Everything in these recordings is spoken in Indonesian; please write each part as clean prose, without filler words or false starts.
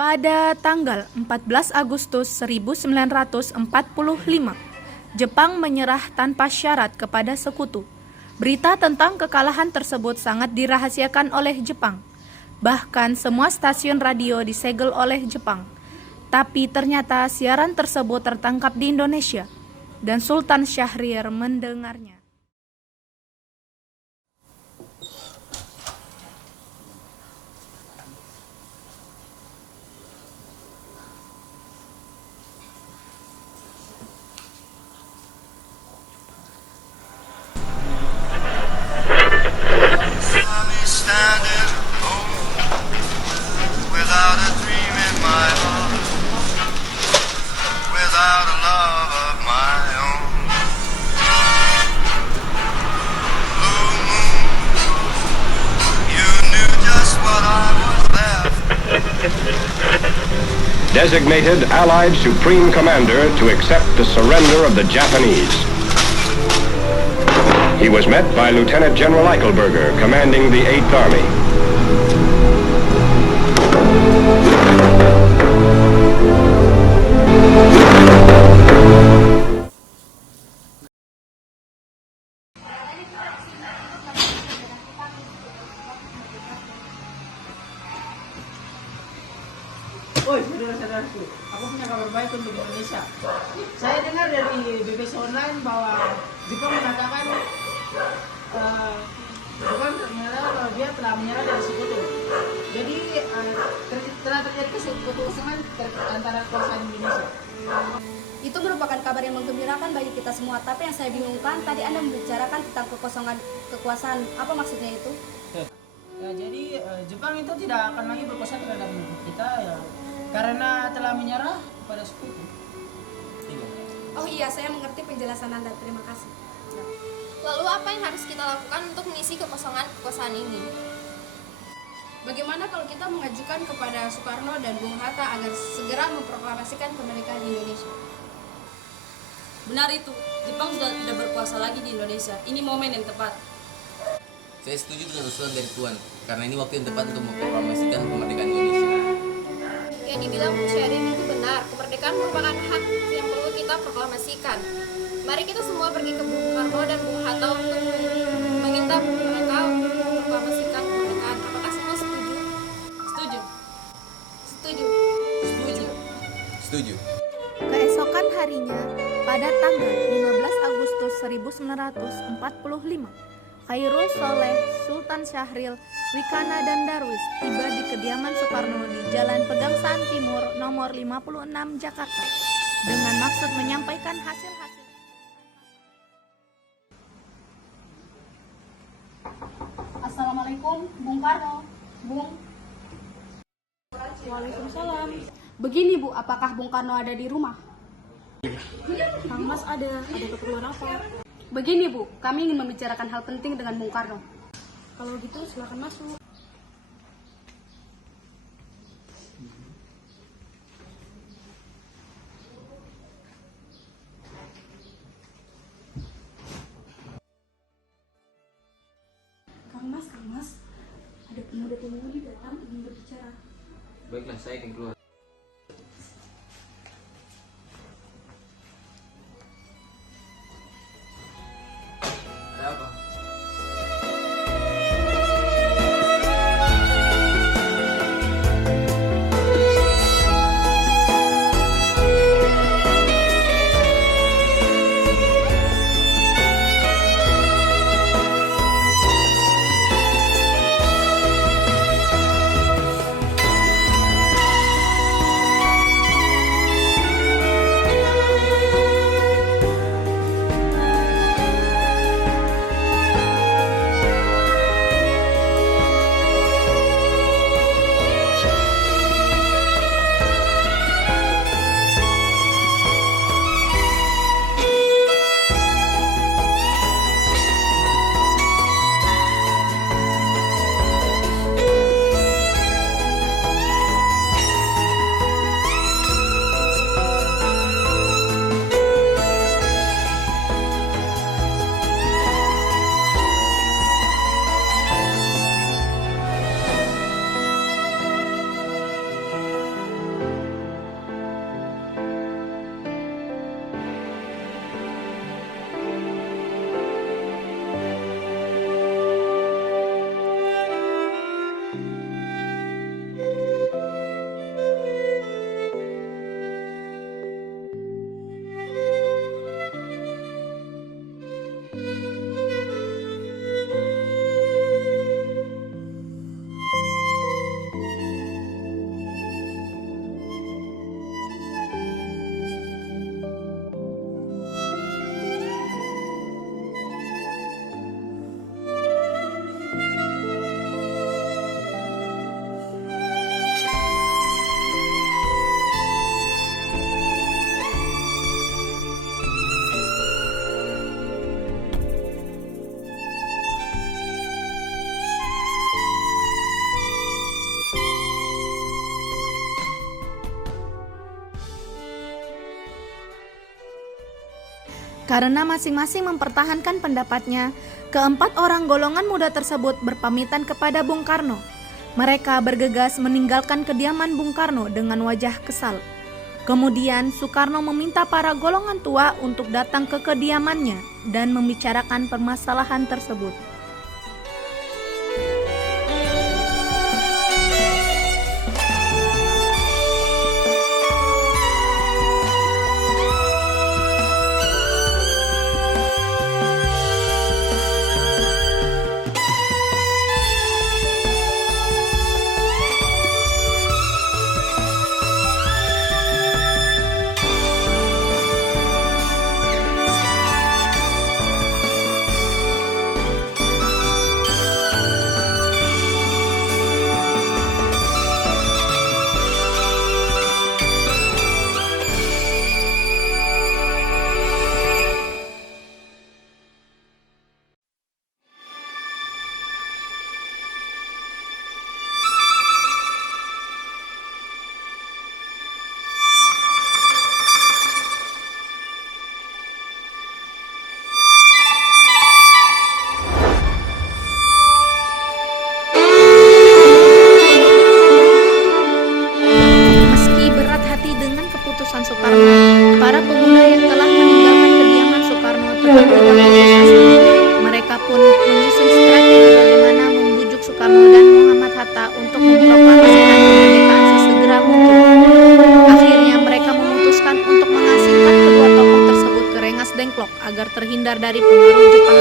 Pada tanggal 14 Agustus 1945, Jepang menyerah tanpa syarat kepada sekutu. Berita tentang kekalahan tersebut sangat dirahasiakan oleh Jepang. Bahkan semua stasiun radio disegel oleh Jepang. Tapi ternyata siaran tersebut tertangkap di Indonesia dan Sultan Syahrir mendengarnya. Designated Allied Supreme Commander to accept the surrender of the Japanese. He was met by Lieutenant General Eichelberger, commanding the 8th Army. Woi, saudara-saudaraku, aku punya kabar baik untuk Indonesia. Saya dengar dari BBC Online bahwa Jepang mengatakan Jepang ternyata kalau dia telah menyerah dari sekutu. Jadi telah terjadi kekosongan antara kekuasaan Indonesia. Itu merupakan kabar yang menggembirakan bagi kita semua. Tapi yang saya bingungkan, tadi Anda membicarakan tentang kekosongan kekuasaan. Apa maksudnya itu? Ya, jadi Jepang itu tidak akan lagi berkuasa terhadap kita ya, karena telah menyerah kepada sekutu. Oh iya, saya mengerti penjelasan Anda. Terima kasih. Lalu apa yang harus kita lakukan untuk mengisi kekosongan kekuasaan ini? Bagaimana kalau kita mengajukan kepada Soekarno dan Bung Hatta agar segera memproklamasikan kemerdekaan Indonesia? Benar itu, Jepang sudah tidak berkuasa lagi di Indonesia. Ini momen yang tepat. Saya setuju dengan usulan dari Tuan, karena ini waktu yang tepat untuk memproklamasikan kemerdekaan Indonesia. Yang dibilang Bung Syahrir itu benar, kemerdekaan merupakan hak yang perlu kita proklamasikan. Mari kita semua pergi ke Bung Karno dan Bung Hatta untuk meminta mereka untuk memproklamasikan kemerdekaan. Apakah semua setuju? Setuju. Setuju. Setuju. Setuju. Keesokan harinya, pada tanggal 15 Agustus 1945, Khairul Soleh, Sultan Syahrir, Wikana dan Darwis tiba di kediaman Soekarno di Jalan Pegangsaan Timur nomor 56 Jakarta dengan maksud menyampaikan hasil-hasil. Assalamualaikum, Bung Karno. Bung. Waalaikumsalam. Begini Bu, apakah Bung Karno ada di rumah? Kang Mas ada keperluan apa? Begini Bu, kami ingin membicarakan hal penting dengan Bung Karno. Kalau gitu silakan masuk. Kang Mas, ada pemuda-pemudi datang ingin berbicara. Baiklah, saya akan keluar. Ada apa? Karena masing-masing mempertahankan pendapatnya, keempat orang golongan muda tersebut berpamitan kepada Bung Karno. Mereka bergegas meninggalkan kediaman Bung Karno dengan wajah kesal. Kemudian Soekarno meminta para golongan tua untuk datang ke kediamannya dan membicarakan permasalahan tersebut. Agar terhindar dari pengaruh Jepang.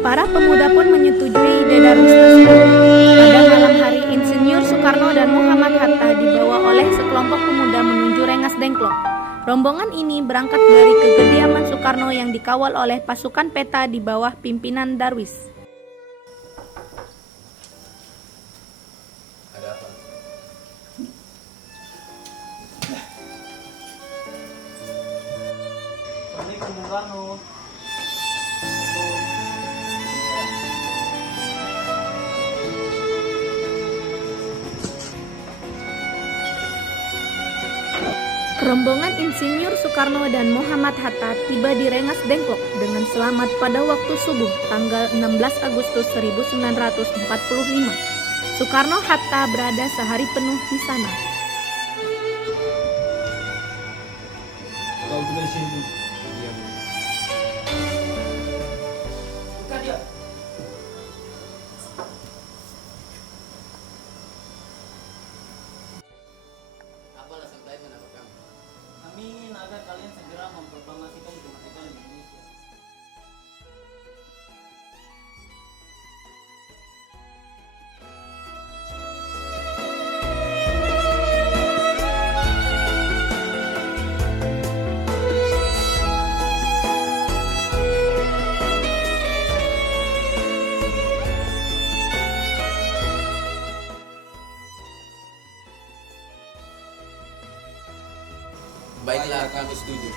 Para pemuda pun menyetujui ide Darwis tersebut. Pada malam hari, Insinyur Soekarno dan Muhammad Hatta dibawa oleh sekelompok pemuda menuju Rengas Dengklok. Rombongan ini berangkat dari kediaman Soekarno yang dikawal oleh pasukan peta di bawah pimpinan Darwis. Ada apa? Assalamualaikum Bung Karno. Rombongan Insinyur Soekarno dan Muhammad Hatta tiba di Rengas Dengklok dengan selamat pada waktu subuh tanggal 16 Agustus 1945. Soekarno-Hatta berada sehari penuh di sana. Kau juga di sini. Iya, Bu. Buka dia. Apa alasan kalian menangkap kami? Kami ingin agar kalian segera memproklamasikan kemerdekaan Indonesia. Baiklah, kami setuju.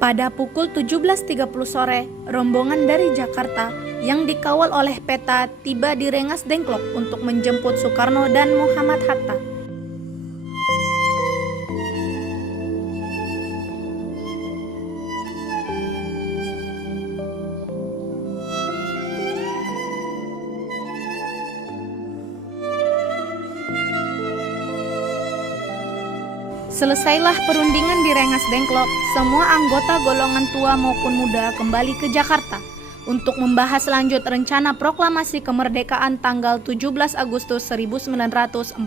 Pada pukul 17.30 sore, rombongan dari Jakarta yang dikawal oleh peta tiba di Rengas Dengklok untuk menjemput Soekarno dan Muhammad Hatta. Selesailah perundingan di Rengas Dengklok, semua anggota golongan tua maupun muda kembali ke Jakarta untuk membahas lanjut rencana proklamasi kemerdekaan tanggal 17 Agustus 1945.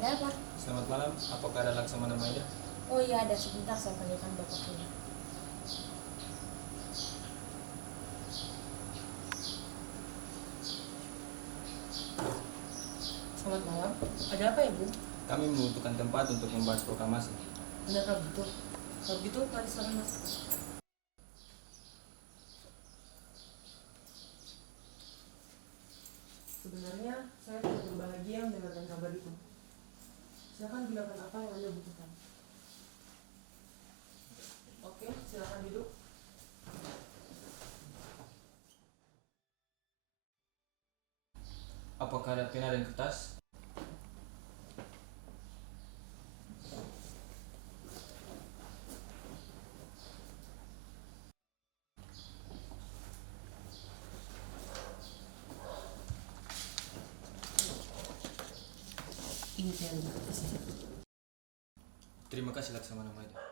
Ada apa? Selamat malam, apakah ada Laksamana Maeda? Oh iya ada, sebentar saya panggilkan bapak dulu. Selamat malam. Ada apa ya, Bu? Kami membutuhkan tempat untuk membahas proklamasi. Benarkah begitu? Kalau begitu, mari silakan masuk. Sebenarnya saya tidak berbahagia mendengarkan kabar itu. Silakan gunakan apa yang Anda butuhkan. Oke, silakan duduk. Apakah ada pena dan kertas? Ini saya ada di sini. Terima kasih Laksamana Maeda.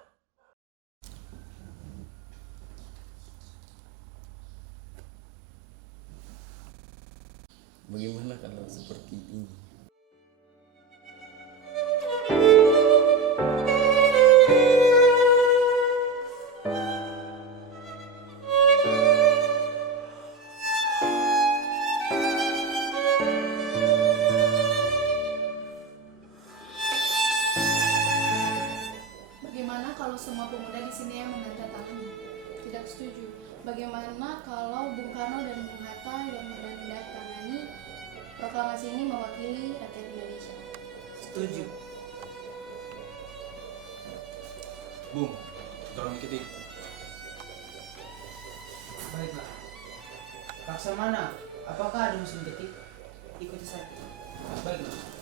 Bagaimana kalau seperti ini? Bagaimana kalau semua pemuda di sini yang menandatangani? Tidak setuju. Bagaimana kalau Bung Karno dan Bung Hatta yang menandatangani proklamasi ini mewakili rakyat Indonesia? Setuju. Bung, tolong ikuti. Baiklah. Laksamana, apakah ada mesin ketik? Ikuti saya. Baiklah.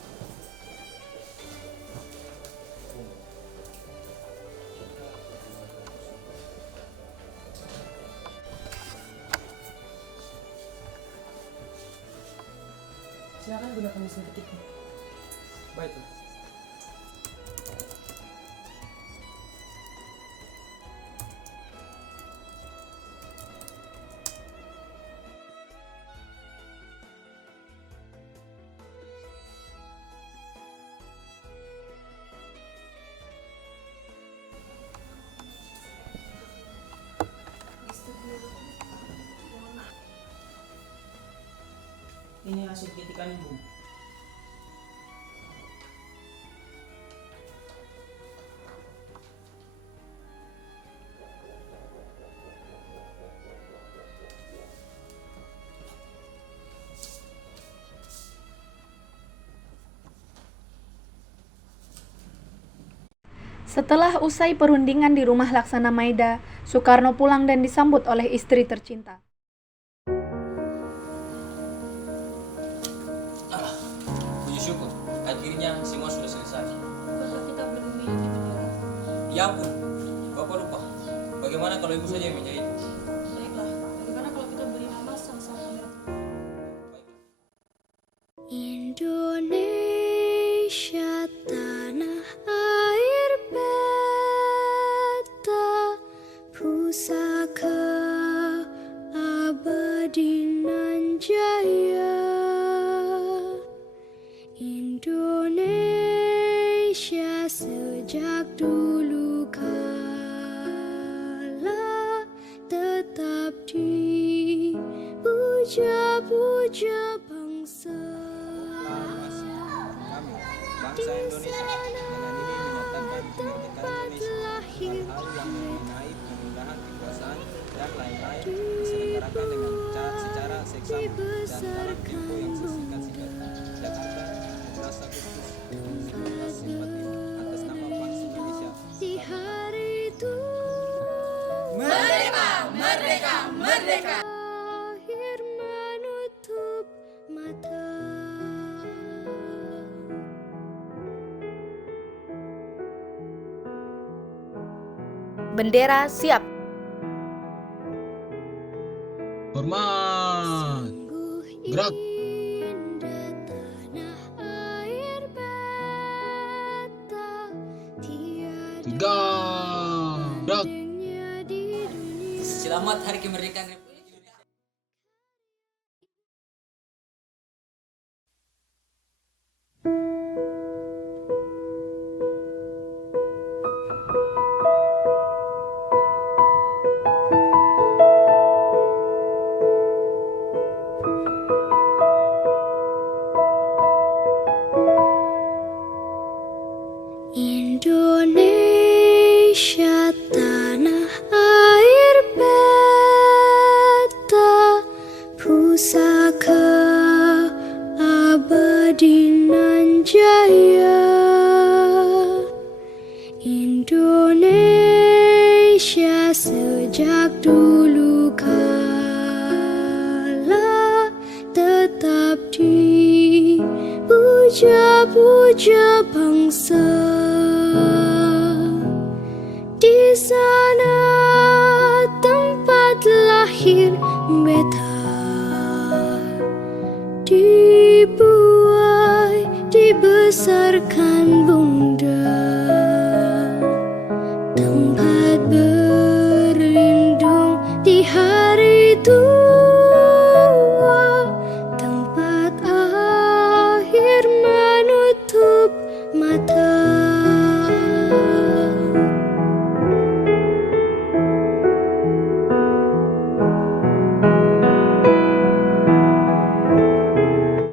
Silakan gunakan mesin ketiknya. Baiklah. Ini hasil ketikan Bung. Setelah usai perundingan di rumah Laksana Maeda, Soekarno pulang dan disambut oleh istri tercinta. Puji syukur, akhirnya semua sudah selesai. Bukankah kita belum memiliki bendera? Ya ampun, Bapak lupa. Bagaimana kalau ibu saja yang menjahit? Baiklah, bagaimana kalau kita beri nama sang-sang pemerintah? Indonesia tanah air beta pusaka abadi nan jaya. Indonesia sejak dulu kala tetap dipuja-puja bangsa. Kami, bangsa Indonesia, dengan ini menyatakan kemerdekaan Indonesia. Hal-hal yang mengenai pemindahan kekuasaan dan lain-lain diselenggarakan dengan secara seksama dan dalam tempo yang sesingkat-singkatnya. Jakarta, Akhir menutup mata. Bendera siap. Hormat. Gerak. Indah tanah air beta, tiada Tiga. Gerak. bandingnya di dunia. Selamat Hari Kemerdekaan Republik Indonesia. Indonesia tanah air beta, pusaka abadi nan jaya. Indonesia sejak dulu kala tetap dipuja-puja bangsa. Di sana tempat lahir beta, dibuai dibesarkan bunda.